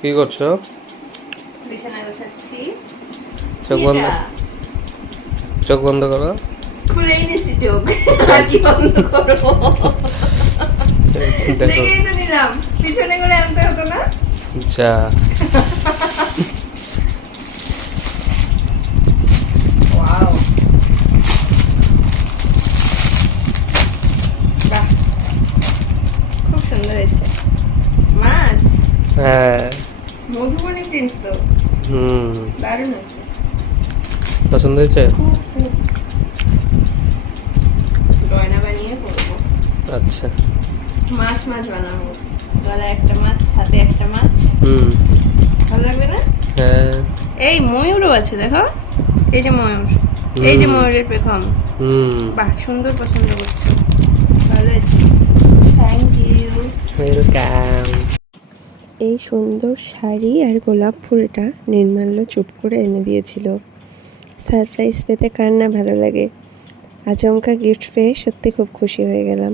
কি করছো? বিছানা গোছাচ্ছি। চোখ বন্ধ, চোখ বন্ধ করো। খুলেই নিছি চোখ, আর কি বন্ধ করবো? দেখো দেখেই তো নিলাম, পিছনে করে আনতে হতো না? যা। ওয়াও, বাহ, খুব সুন্দর হয়েছে। মাছ হ্যাঁ। মধুবনী প্রিন্ট তো দারুণ হয়েছে। পছন্দ হয়েছে? খুব খুব গয়না বানিয়ে পরবো। আচ্ছা। মাছ মাছ বানাবো, গলায় একটা মাছ, হাতে একটা মাছ। ভালো লাগবে না? হ্যাঁ। এই ময়ূরও আছে, দেখো, এই যে ময়ূর, এই যে ময়ূরের পেখম। বাহ, সুন্দর পছন্দ করছো, ভালো হয়েছে, থ্যাংক ইউ। ওয়েলকাম। এই সুন্দর শাড়ি আর গোলাপ ফুলটা নির্মাল্য চুপ করে এনে দিয়েছিল। সারপ্রাইজ পেতে কার না ভালো লাগে। আচমকা গিফট পেয়ে সত্যি খুব খুশি হয়ে গেলাম।